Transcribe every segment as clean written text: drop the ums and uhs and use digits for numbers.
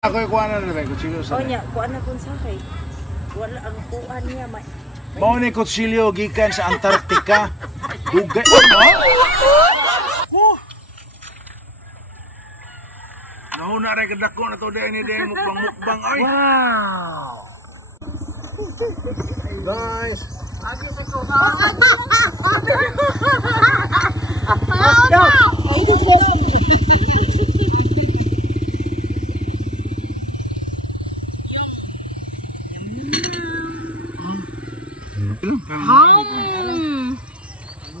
Ako'y kuha na rin, kutsilyo sa nya, kuha na kung sakay. Wala ang kuha niya. Mao ni kutsilyo gikan sa Antarctica. Dugay. Nahuna rin kadako na to din ni mukbang ay. Wow! Guys.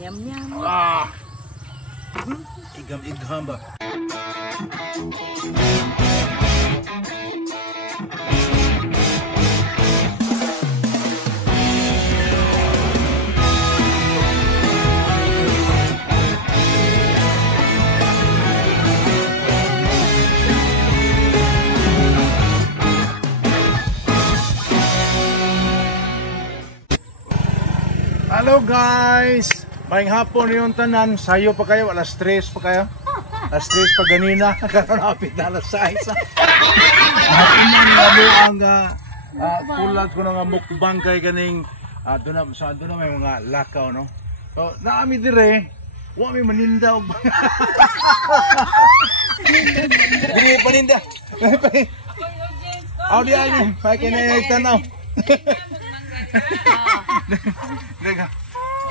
Nyam nyam. Igam ba? Hello guys! Maing hapon yung tanan, sayo pa kayo, alas 3 pa kayo. Alas 3 pa ganina, karon napit na alas 6. Ang tulad ko nga mukbang kay ganing doon na may mga lakaw, no? So, naami dire, wa may maninda og dire paninda. Di ay, pa kinay tanaw.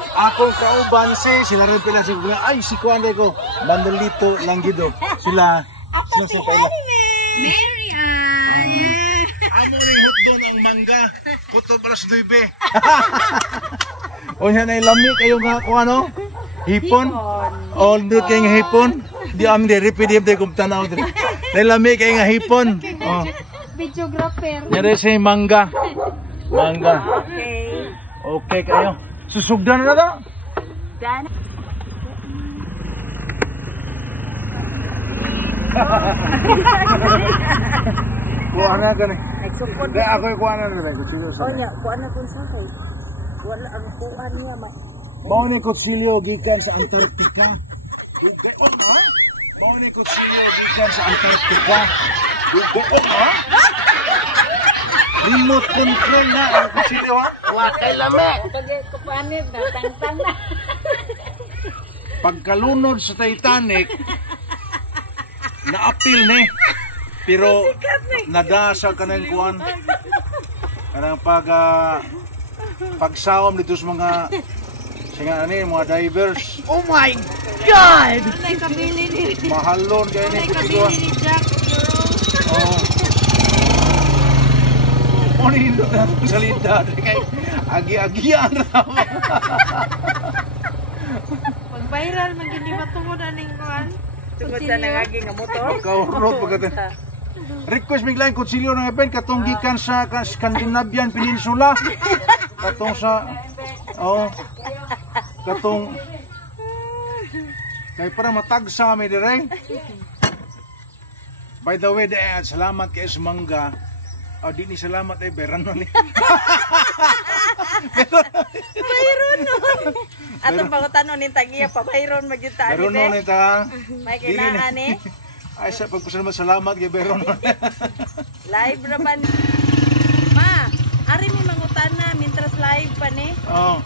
Akong kauban sila rin pala siguro. Ay, si Kuande ko. Bandolito, Langgido. Sila. Ako si Mary Ann. Amo rin hot doon ang mangga. Kuto balas 9. O yan ay lami kayo nga kung ano? Hipon. All do kayo nga hipon. Di amin di repeat di kong tanaw. Ay lami kayo nga hipon. Videographer. Nyari siya mangga. Mangga. Okay. Okay kayo. Susugdan na daw. Dan. Kuha na ka rin. Nagsupod. Kaya ako'y kuha na rin. Kutsilyo sa nya, kuha na kung sakay. Wala ang kuha niya. Mao ni kutsilyo gikan sa Antarctica. Mao ni kutsilyo gikan sa Antarctica. Remote control na ang kutsilyo ha. Wakay lame. Kagay kupanid na tangtang na. Pagkalunod sa Titanic, naapil ni. Pero nadasa ka na yung kuhan. Karang pagsawam dito sa mga mga divers. Oh my God! Mahalon kayo ni kutsilyo. Ano yung salita? Agi-agian na. Pag-viral, magiging matungod na ning kuhan. Tungod sa nangaging nga motor? Kaurot pagkata. Request biglang kutsilyo ng event katong gikan sa Scandinavian Peninsula. Katong sa katong kay para matagsa mi dire. By the way, salamat kay Mangga. Di ni salamat ay beran nun eh. Bayron nun. Atong pangutanon ni tagiya pa bayron magyuta ni. Beron nun ita. May kinaan eh. Ay sa pagpasalamat salamat kay beron nun. Live naman. Ma, ari mi mangutana mintras live pa ni. Oo.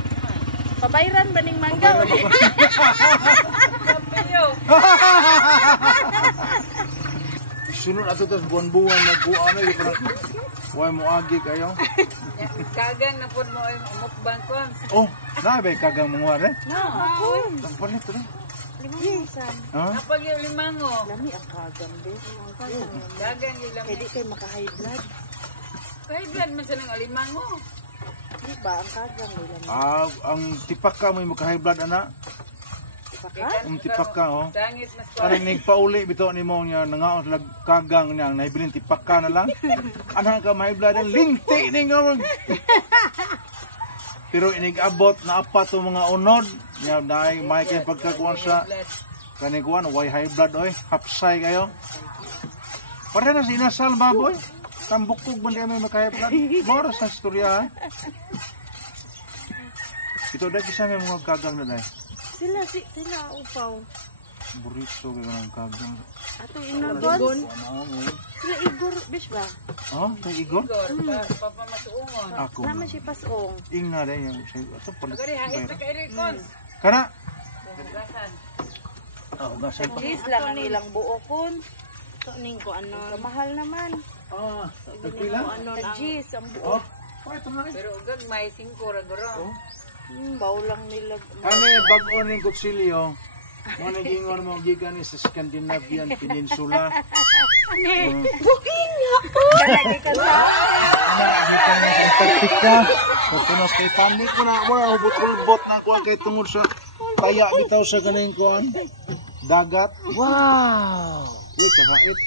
Pabayran ba ning mangga? Sunod ato tas buwan-buwan nagkuan ay parang way mo agi kayo. Kagang na pud mo ay mukbang ko. Oh, nabe kagang mungwar eh. No, ako. Ang palit rin. Limangan. Kapag yung limango. Lami ang kagang din. Kagang yung lamig. Pwede kayo maka-high blood. High blood man sa ng limango. Di ba ang kagang may lami? Ang tipak ka may maka-high blood ana. Tipak ka oh. Sangit mas Parang nagpauli bitaw nimo niya nangaon lag kagang niya naibilin tipak ka na lang. Anang ka may blood ang lingti ning pero inigabot na apat o mga unod niya dai may kay pagkakuan sa kanikuan why high blood oy hapsay kayo. Para na sinasal baboy. Tambukog man kami maka-high blood. Moro sa istorya. Ito dahil isa may mga kagang na dahil. Sila upaw. Burrito kayo ng kagang. Ato inagon. Ano? Sila Igor, bis ba? Oh, kay Igor? Papamasuungon. Ako. Naman si Pasong. Ingna rin yung ito pala. Gari, hait na kay Rikon. Kana? Gasan. Oh, gasan pa. Cheese lang ang ilang buokon. Ito ning ko ano. Mahal naman. Ah, Ko nagpila? ano na cheese ang Oh, buok. ito na rin. Pero ugag may 5 ra guro. Baw lang nila. Ano yung bago ng kutsilyo? Mga nag-ingon mo gikan sa Scandinavian Peninsula. Booking ako! Kalagi ka sa... Gikan sa Antarctica. Pagpunos kay Tani ko na mo, hubot-hubot na ko kay tungod sa taya bitaw sa ganing kuan. Dagat. Wow! Uy, kahait.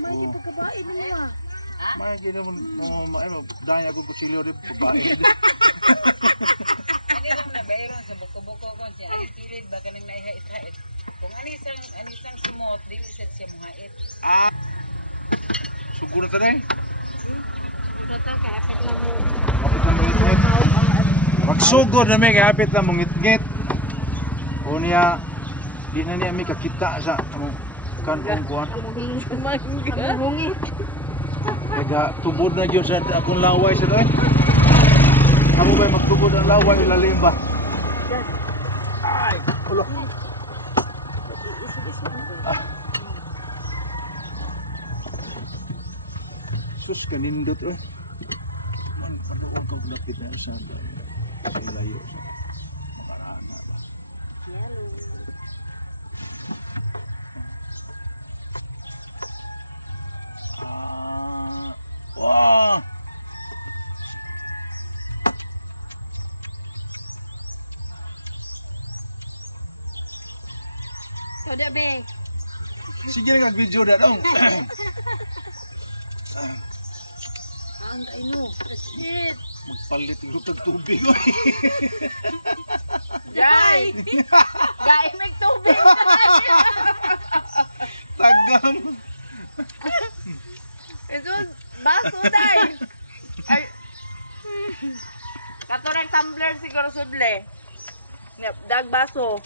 May ipagkabain mo ah. May gina mo, dahil ako kutsilyo rin, babae. Ano lang na bayron sa buko-buko ko siya. Ang kilid ba kanang naihait-hait. Kung anisang simot, dili siya mo hait. Ah! Sugo na tayo. Kahapit lang mo. Kapit na mongit-ngit. Magsugod na may kapit na mongit-ngit. O niya, di na niya may kakita sa kanong kuwan. Hungit. Kaya tubod na yun sa akong laway sa doon. Ako ba'y magtubod ang laway ilalim ba? Ay, kulo. Ah. Sus, kanindot eh. Ay, padoon kong lapit na sa layo. Makarana ba? Wah. Sada be. Sige nga video na dong. Ang kaino. Shit. Magpalit yung rupag tubig. Jai. Gai may tubig. Tagam. Ito baso dai. Ay. Katorang tumbler siguro sudle. Dag baso.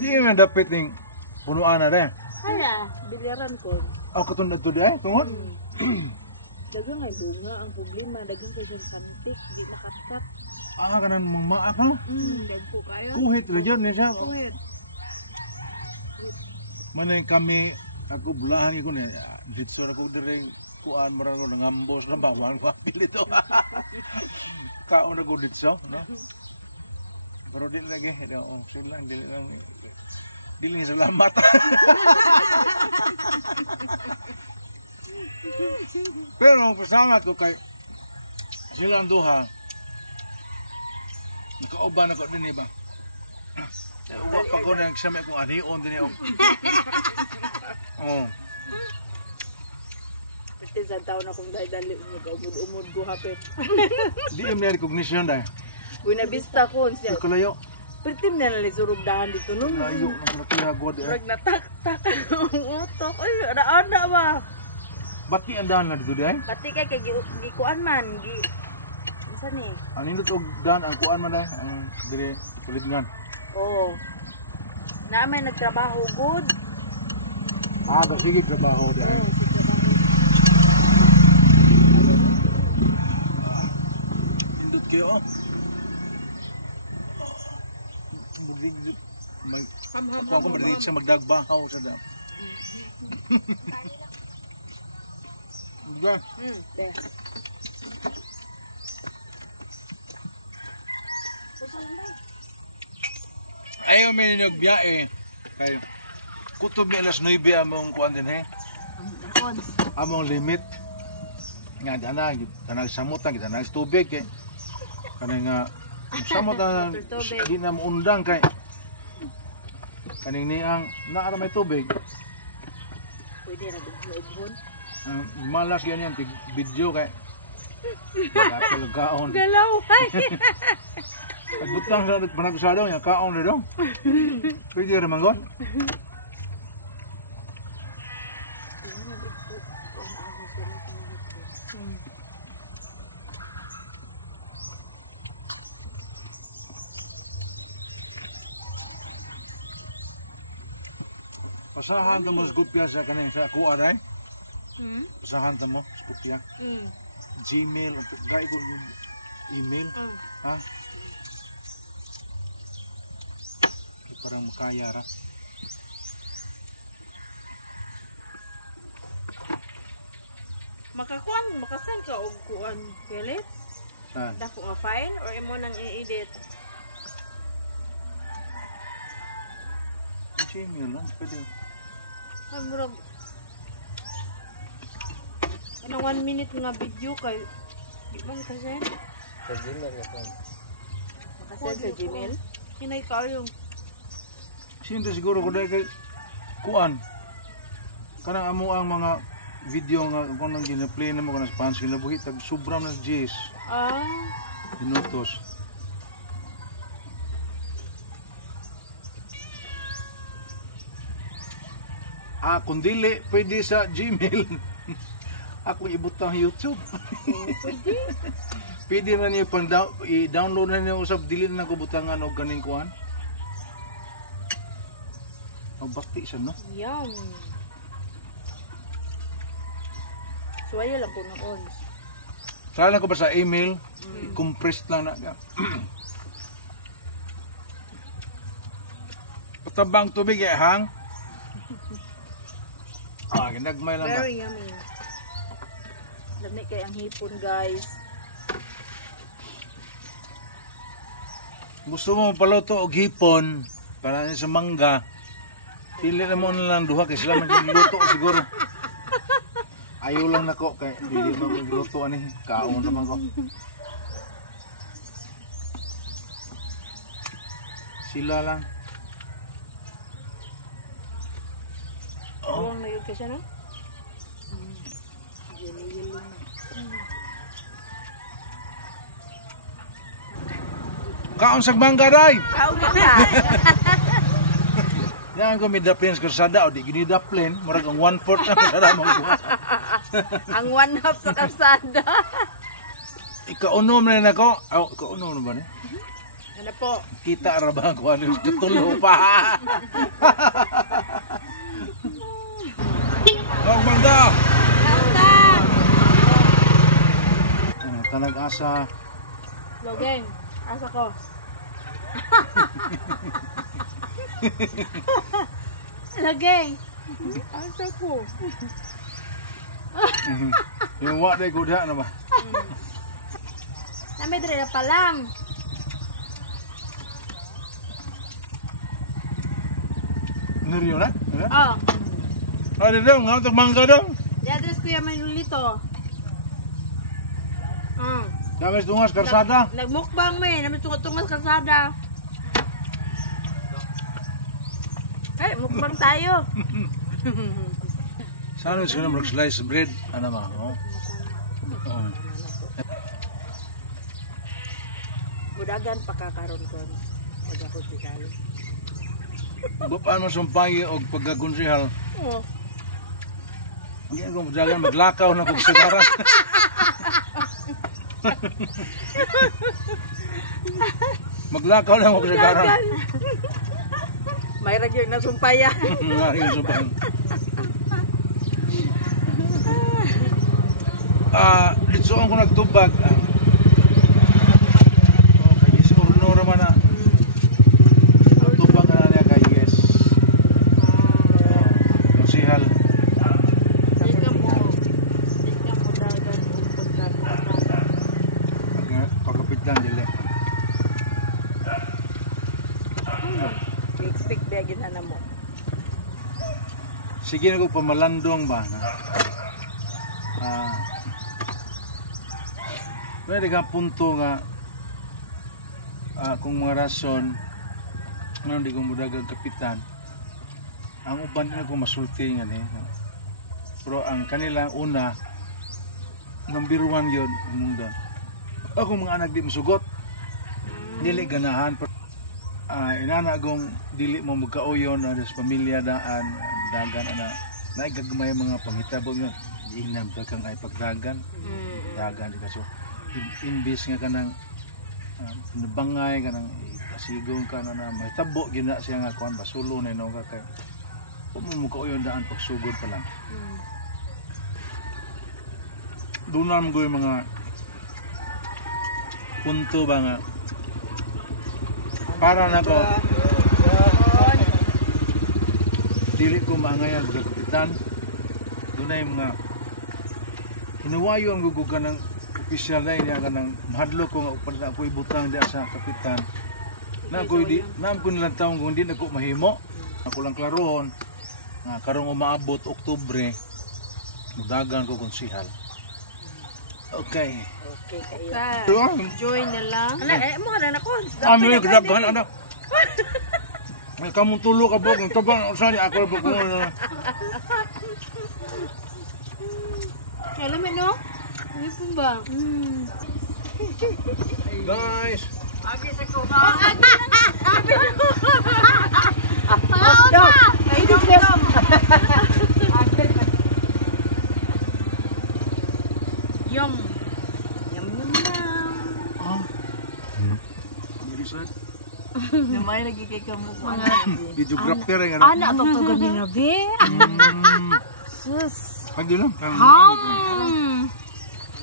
Di man dapat ning punuan na rin. Hala, biliran ko. Ako katong dito di ay tungod. Dagang ay bunga ang problema, dagang kay santik, di nakakat. Ah, kanan mamaak no? Dagpo kayo. Kuhit na dyan niya siya. Kuwet. Manay kami, ako bulahan ko na. Dito na ko direng kuan mo rin nangambos na bawang mapili to. Kaon na ko dito, no? Pero di lagi, sila dili salamat. Pero pasalamat ko kay silang duha. Nakauban ako din iba. Uwak pa ko na nagsama kong anion din yung. Oh. Pati sa taon akong dali umod ko hapit. Di yung recognition dahil. Uy, nabista ko siya. Kalayo. Pertim na nalisurugdahan dito nun. Kalayo na kaya god eh. Rag natak-tak ang utok. Ay, ana ba? Bati ang daan na dito dahil. Pati kay gikuan man. Isa ni? Ano yung og daan ang kuan man dahil. Ang dire kulitingan. Oo. Naamay nagtrabaho good. Ah, sige trabaho dahil. Indot kayo oh. Ako maliit sa magdagbahaw sa dam. Diba? There. Ayaw may nagbiyae. Kayo. Kutob ni alas 9 among kuan din he. Among limit. Nga dana, tanag samutan, kita nag tubig eh. Kanang nga samutan di na undang kay. Kaning ni ang naara may tubig. Pwede na dugtong. Malas ganyan tig video kay. Bakal kaon. Galaw. Butang sa panagusado nya kaon na dong. Pwede ra manggon. Pasahan ta mo sa kopya sa kanin sa kuha day. Hmm? Pasahan ta mo sa kopya. Gmail, dai ko yung email. Ha? Parang makaya ra. Makasan ka og kuan, Philip? Saan? Dako nga file or imo nang i-edit? Gmail lang, pwede. Ay, murag... Anong 1 minute nga video kay... Di man kasi? Sa Gmail na po. Makasend sa Gmail? Hinay kayo. Sinto siguro ko dahil kay kuan. Kanang amo ang mga video nga kung nang gina-play na mo kanang spans ginabuhi tag sobra na Gs Ah, minutos. Kung dili pwede sa Gmail. Ako ibutang YouTube. pwede. Pwede na niyo pang i-download na niyo usab dili na ko butangan og ganing kuan. Magbakti siya, no? Yum. Suwaya lang po ng ons. Try lang ko ba sa email, compressed lang na. Patabang tubig hang. Ginagmay lang ba? Very yummy. Lamig kay ang hipon, guys. Gusto mo paluto og hipon para sa mangga. Pili na mo na lang duha kay sila magluluto siguro. Ayaw lang nako kay dili mo magluto ani kaon naman ko. Sila lang. Huwag na yun kasi, no? Yelo-yelo na. Kaon sa mangga day. Kao ka ka. Yan ko may daplin sa karsada o di gini daplin, murag ang 1/4 na karsada mo. Ang 1/2 sa karsada. Ikaunom na rin ako. Ikaunom na ba ni? Ano po? Kita ra ba ko ano katulo pa. Ang mangga. Kanta! Tanag asa. Logeng. Asa ko. Logeng. Asa ko. Yung wa day kuda na ba? Nami dire pa lang. Nariyo na? Oh. Ano daw, nga itong mangga daw. Di-address ko yung manulito. Damis tungas karsada. Nagmukbang may. Namin tungas karsada. Ay, mukbang tayo. Saan yung sila mag-slice bread? Ano ba? Oh. Budagan pakakaroon ko. Pag ako sigalo. Bapaan mo sumpay o pagkakonsihal? Oo. Hindi ako madagan, maglakaw na kong sigaran. Maglakaw na kong sigaran. May ragyo na sumpaya. Ngayon sumpay. Litsoon ko nagtubag. Okay, is urno naman na. Nagtubag na niya kay yes. Konsihal. Di ka mo dagan kung pagkakaroon. Pagkapit lang dili. I-expect bagin na mo. Sige na ko pamalandong ba na. Pwede ka punto nga kung mga rason nga hindi ko mudagang kapitan ang uban na ko masulti nga ni. Pero ang kanila una number 1 yun mundo. Ako mga anak di masugot dili ganahan inana agong dili mo magkauyon na sa pamilya daan dagan ana naigagmay mga panghitabo yun inam kang ay pagdagan dagan di kaso imbis nga kanang nabangay kanang kasigong ka na may tabo gina siya nga kuan basulo na no ka kay Pumumuka yung daan pagsugod pa lang. Doon naman ko yung mga punto ba nga para na ko dili ko maangayag sa kapitan. Doon na yung mga hinuwayo ang gugugan ng opisyal na niya ka ng mahadlo ko nga upad na ako ibutang diya sa kapitan. Na ako nilang taong kung hindi na ko mahimo. Ako lang klaroon na karong umaabot Oktubre mudagan ko konsihal. Okay. Okay kayo. Enjoy na lang. Mo na ko. Ano yung grabahan, ano? May kamong tulo ka po, kung tabang, saan ako po kung ano. Alam mo, no? Ano po ba? Guys! Agi sa ko. Ay, dong. Yum. Yum, yum, yum. Ah. Mirisad. Namay lagi kay kamukha. Videographer yung ano. Anak to gabi na be. Sus. Pagdi lang.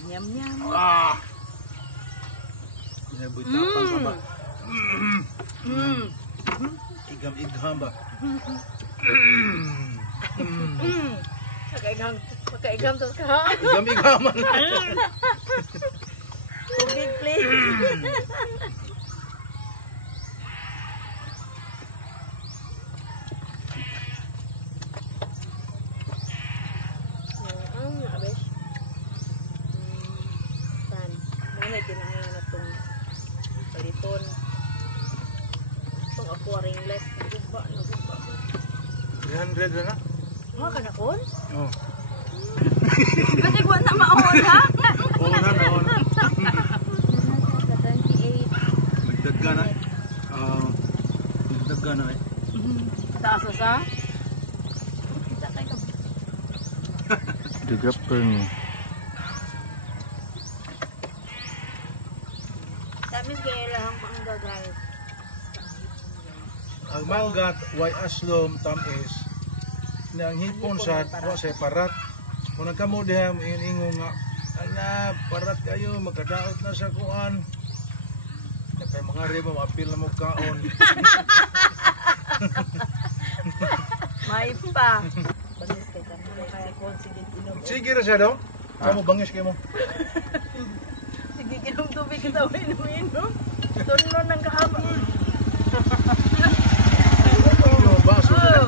Yum, yum. Ah! Inaboy tapang ka ba? Igam-igam ba? Pagkaigam to ka. Igam-igaman. Tubig, please. May tinahayan na itong paliton. Itong aquaring light. Nagugba. 300 na na? Mga ka na kon? Oo. Kasi kuwan na maon ha? Oo na, oo na. 28. Nagdaga na. Nagdaga na eh. Taas na sa? Videographer mo. Tamis kaya lang ang gagay. Ang manggat, way aslom, tamis. Ang hipon sa parat. Kung nagkamo diha, ingo nga, ala, parat kayo, magkadaot na sa kuan. Kaya mga riba, maapil na mo kaon. May pa. Bangis kay kami. Kaya confident inom. Sige ra siya daw. Kamu bangis kayo mo. Sige, inom tubig kita o inom. Tunon ng kahaba. Baso na.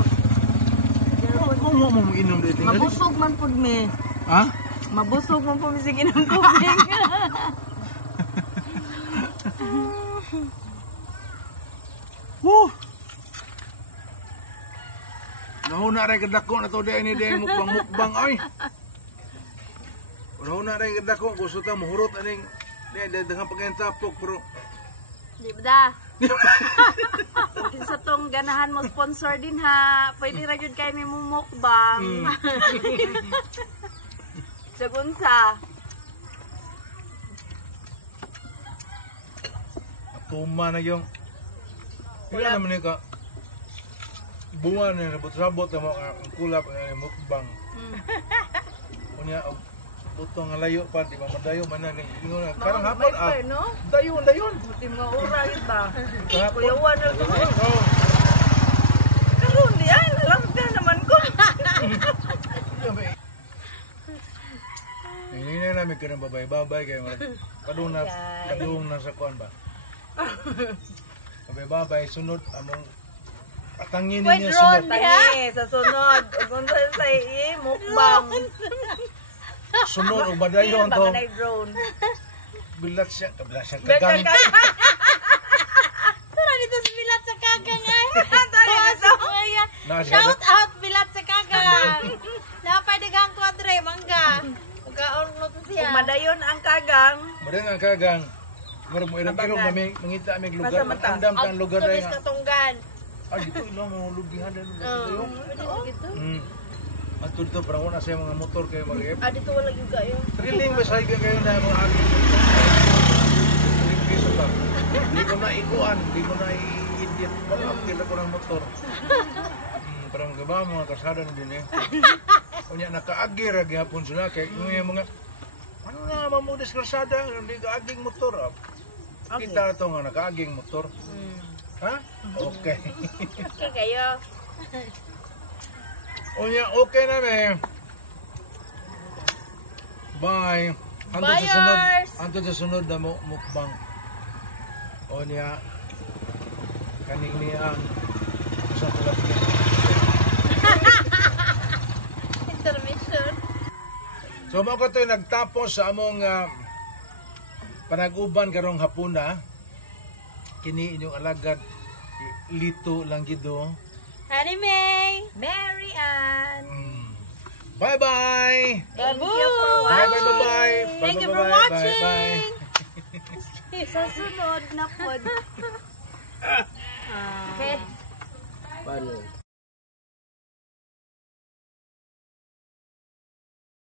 Kung mo mo inom dito. Mabusog man po me. Ha? Mabusog man po me sige ng tubig. Woo! Nahuna rin kadako na to dahil ni dahil mukbang ay. Nahuna rin kadako gusto ta muhurot aning dahil dengan pagkain tapok pero Di ba da? Kung sa tong ganahan mo sponsor din ha, pwede ra gyud kay mi mumukbang. Sagunsa. tuma na yung wala naman ka bunga na sabot-sabot na mga kulap ng mukbang. Kunya butong nga layo pa, di ba madayo man na karang hapon no? dayon. Buti mga ura yun ba? Kahapon. Kuyawan na ito. Oh. Karoon yan, alam ka naman ko. Hindi na namin ka ng babay-babay kayo. Padung na sa kuan ba? Babay-babay, sunod among atangin ninyo sunod. Tangi, sa sunod. Kung sa mukbang. Sunod o badayon to. Baka na drone. Bilat siya kagang. Tara dito sa Bilat sa Kagang ay. Shout out Bilat sa Kagang. Napadagang kwadre, mangga. Ugaon mo to siya. Madayon ang Kagang. Madayon ang Kagang. Maramo irong-irong kami mangita aming lugar. Andam kan lugar dahil nga. Katunggan. Dito ilo mga lubihan dito. Dito. At dito parang una sa mga motor kayo mag-ip. Dito wala yung kayo. Thrilling ba sa kayo na mga ating piso ba? Hindi ko na ikuan, hindi ko na i-edit. Pag-update ako ng motor. Parang ba mga kasada na din eh. Unya nakaagi ra gihapon sila kay yung mga ano nga mamudis kasada hindi kaaging motor. Kita to nga nakaaging motor. Ha? Okay. Okay kayo. Unya okay na me. Bye. Buyers! Anto sa sunod na mukbang. Unya kaning niyan sa tulad Intermission. So mao ko to nagtapos sa among panag-uban karong hapuna. Kini inyong alagad Lito Langgido. Honey May. Mary Ann. Bye-bye. Thank you for watching. Bye-bye. Thank you for watching. Sa sunod na pod. Okay. Paano?